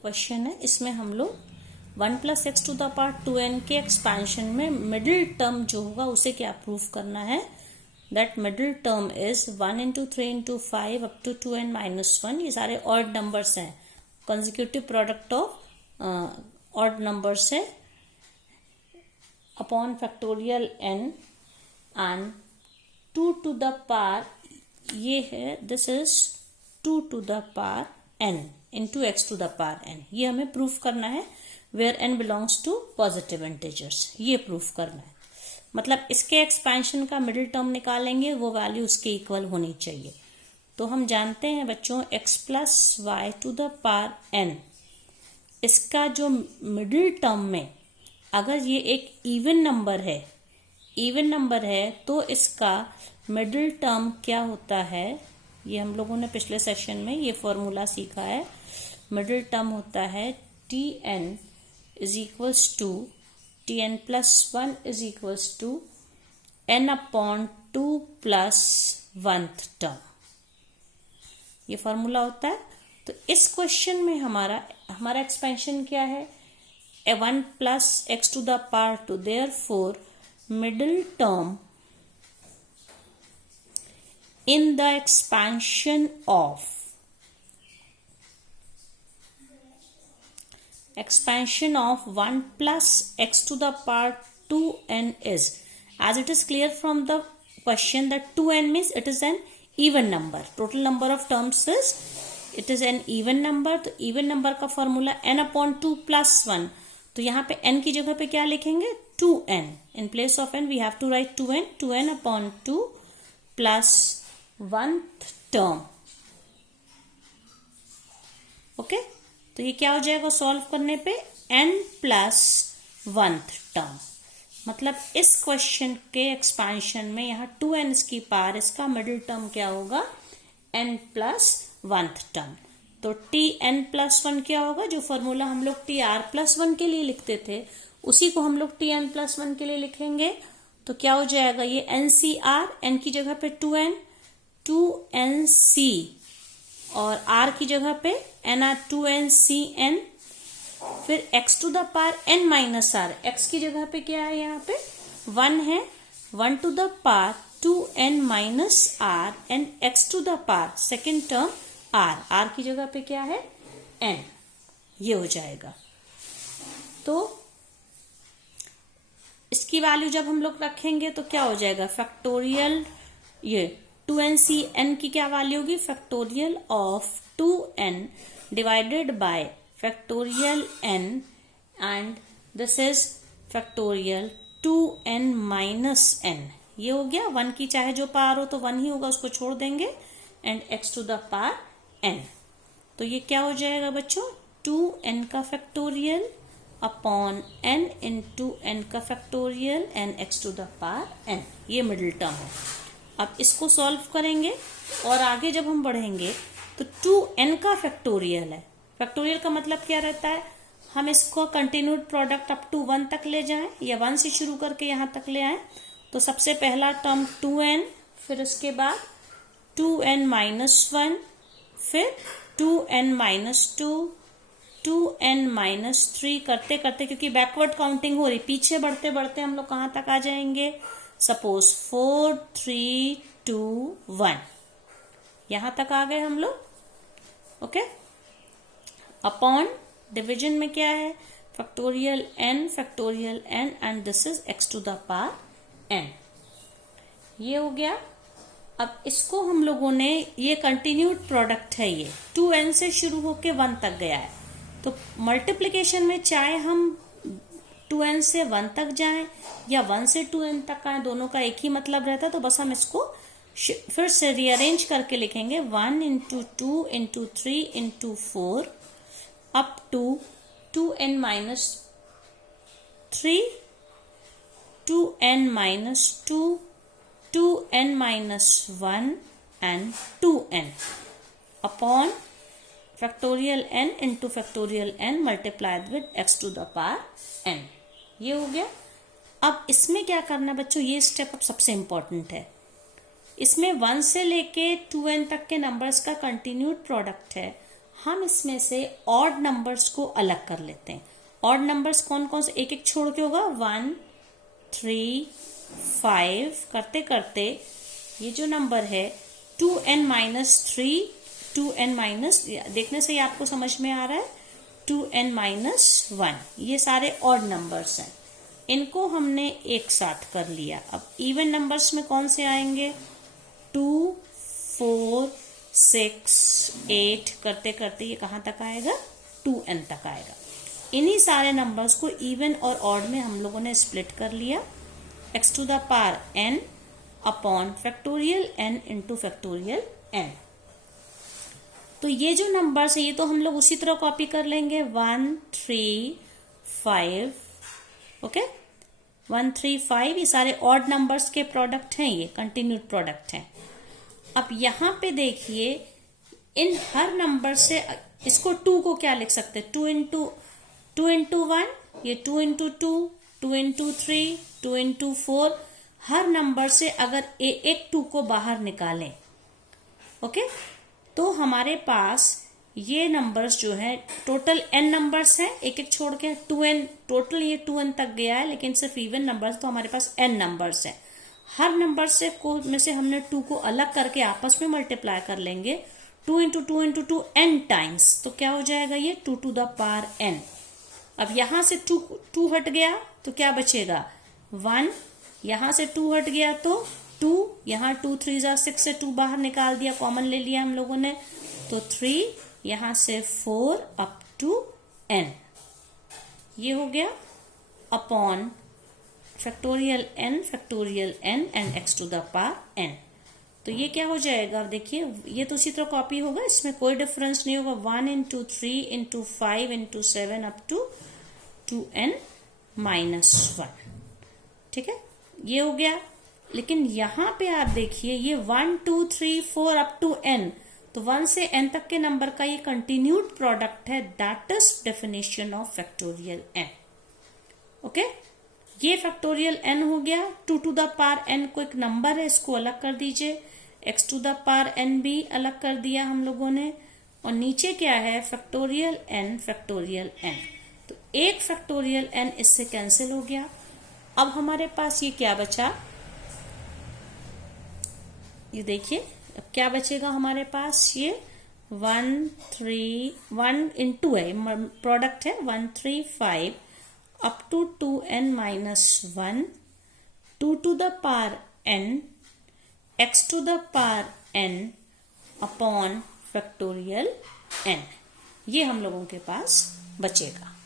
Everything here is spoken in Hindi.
क्वेश्चन है, इसमें हम लोग 1 + x⁴ 2n के एक्सपेंशन में मिडिल टर्म जो होगा उसे क्या प्रूव करना है, that middle term is 1 × 3 × 5 up to 2n - 1। ये सारे ऑड नंबर्स हैं, consecutive product of odd numbers है, upon factorial n and 2 to the power ये है, this is 2 to the power n into x⁴ n। ये हमें प्रूफ करना है, where n belongs to positive integers, ये प्रूफ करना है। मतलब इसके एक्सपेंशन का मिडिल टर्म निकालेंगे, वो वैल्यू उसके इक्वल होनी चाहिए। तो हम जानते हैं बच्चों x + y⁴ n, इसका जो मिडिल टर्म में अगर ये एक इवन नंबर है तो इसका मिडिल टर्म क्या होता है, ये हम लोगों ने पिछले सेशन में ये फॉर्मूला सीखा है। मिडिल टर्म होता है tn = tn + 1 = n/2 + 1th term, ये फॉर्मूला होता है। तो इस क्वेश्चन में हमारा एक्सपेंशन क्या है, 1 + x⁴ therefore middle term in the expansion of 1 + x⁴ 2n is, as it is clear from the question that 2n means it is an even number, total number of terms is it is an even number। तो even number का फॉर्मूला n/2 + 1, तो यहाँ पे n की जगह पे क्या लिखेंगे, 2n। in place of n we have to write 2n/2 + 1th term। Okay, तो ये क्या हो जाएगा सॉल्व करने पे, n + 1th टर्म। मतलब इस क्वेश्चन के एक्सपेंशन में यहाँ 2n की पावर, इसका मिडिल टर्म क्या होगा, n + 1th टर्म। तो tn + 1 क्या होगा, जो फॉर्मूला हम लोग tr + 1 के लिए लिखते थे उसी को हम लोग tn + 1 के लिए लिखेंगे। तो क्या हो जाएगा, ये ncr, n की जगह पे 2n, 2nc, और r की जगह पे nr 2ncn, फिर x⁴ n - r, x की जगह पे क्या है, यहाँ पे 1 है, 1 to the power 2n - r and x⁴ second term r की जगह पे क्या है, n, ये हो जाएगा। तो इसकी वैल्यू जब हम लोग रखेंगे तो क्या हो जाएगा, फैक्टोरियल, ये 2ncn की क्या वैल्यू होगी, factorial of 2n divided by factorial n and this is factorial 2n - n। ये हो गया, 1 की चाहे जो पावर हो तो 1 ही होगा, उसको छोड़ देंगे, एंड x⁴ n। तो ये क्या हो जाएगा बच्चों, 2n का फैक्टोरियल अपॉन n × n का फैक्टोरियल एंड x⁴ n, ये मिडिल टर्म है। अब इसको सॉल्व करेंगे और आगे जब हम बढ़ेंगे तो 2n का फैक्टोरियल है। फैक्टोरियल का मतलब क्या रहता है, हम इसको कंटिन्यूड प्रोडक्ट अप टू 1 तक ले जाएं या 1 से शुरू करके यहाँ तक ले आए। तो सबसे पहला टर्म 2n, फिर उसके बाद 2n - 1, फिर 2n - 2, 2n - 3 करते करते, क्योंकि बैकवर्ड काउंटिंग हो रही, पीछे बढ़ते बढ़ते हम लोग कहाँ तक आ जाएंगे, सपोज 4 3 2 1, यहां तक आ गए हम लोग। ओके, अपॉन डिवीजन में क्या है, factorial n and this is x⁴ n, ये हो गया। अब इसको हम लोगों ने, ये कंटिन्यूड प्रोडक्ट है, ये 2n से शुरू होके 1 तक गया है। तो मल्टीप्लिकेशन में चाहे हम 2n से 1 तक जाएं या 1 से 2n तक आए, दोनों का एक ही मतलब रहता है। तो बस हम इसको फिर से रीअरेंज करके लिखेंगे, 1 × 2 × 3 × 4 up to 2n - 3, 2n - 2, 2n - 1 and 2n upon factorial n × factorial n multiplied with x⁴ n, ये हो गया। अब इसमें क्या करना बच्चों, ये स्टेप अब सबसे इंपॉर्टेंट है। इसमें 1 से लेके 2n तक के नंबर्स का कंटिन्यूड प्रोडक्ट है, हम इसमें से ऑड नंबर्स को अलग कर लेते हैं। ऑड नंबर्स कौन कौन से, एक एक छोड़ के होगा, 1 3 5 करते करते ये जो नंबर है 2n-3, 2n- देखने से ही आपको समझ में आ रहा है 2n-1, ये सारे ऑड नंबर्स हैं। इनको हमने एक साथ कर लिया। अब इवन नंबर्स में कौन से आएंगे, 2 4 6 8 करते करते ये कहाँ तक आएगा, 2n तक आएगा। इन्हीं सारे नंबर्स को इवन और ऑड में हम लोगों ने स्प्लिट कर लिया, x⁴n upon factorial n into factorial n। तो ये जो नंबर्स है ये तो हम लोग उसी तरह कॉपी कर लेंगे, 1 3 5, ओके, 1 3 5 ये सारे ऑड नंबर्स के प्रोडक्ट हैं, ये कंटिन्यूड प्रोडक्ट हैं। अब यहां पे देखिए इन हर नंबर से इसको 2 को क्या लिख सकते हैं, 2 इंटू 1, ये 2 इंटू 2, 2 इंटू 3, 2 इंटू 4। हर नंबर से अगर एक 2 को बाहर निकालें, ओके, तो हमारे पास ये नंबर्स जो है टोटल n नंबर्स हैं, एक एक छोड़ के 2n, टोटल ये 2n तक गया है, लेकिन सिर्फ इवन नंबर्स, तो हमारे पास n नंबर्स हैं। हर नंबर से में से हमने 2 को अलग करके आपस में मल्टीप्लाई कर लेंगे, 2 इंटू 2 इंटू 2 n टाइम्स, तो क्या हो जाएगा ये 2 टू द पावर n। अब यहां से 2 हट गया तो क्या बचेगा, 1, यहां से 2 हट गया तो 2, यहां 2 3 6 से 2 बाहर निकाल दिया, कॉमन ले लिया हम लोगों ने, तो 3, यहां से 4 अप टू n, ये हो गया upon factorial n and x to the power n। तो ये क्या हो जाएगा, देखिए ये तो उसी तरह कॉपी होगा, इसमें कोई डिफरेंस नहीं होगा, 1 into 3 into 5 into 7 up to 2n-1, ठीक है, ये हो गया। लेकिन यहां पे आप देखिए ये 1 2 3 4 अप टू n, तो 1 से n तक के नंबर का ये कंटिन्यूड प्रोडक्ट है, that is definition of factorial n, okay. ये फैक्टोरियल n हो गया, 2 टू द पावर n को एक नंबर है, इसको अलग कर दीजिए, x to the power n भी अलग कर दिया हम लोगों ने, और नीचे क्या है फैक्टोरियल n, तो एक फैक्टोरियल n इससे कैंसिल हो गया। अब हमारे पास ये क्या बचा, ये देखिए अब क्या बचेगा हमारे पास, ये 1 3 1 इंटू है, प्रोडक्ट है 1 3 5 up to 2n-1, 2 to the power n, x to the power n upon factorial n, ये हम लोगों के पास बचेगा।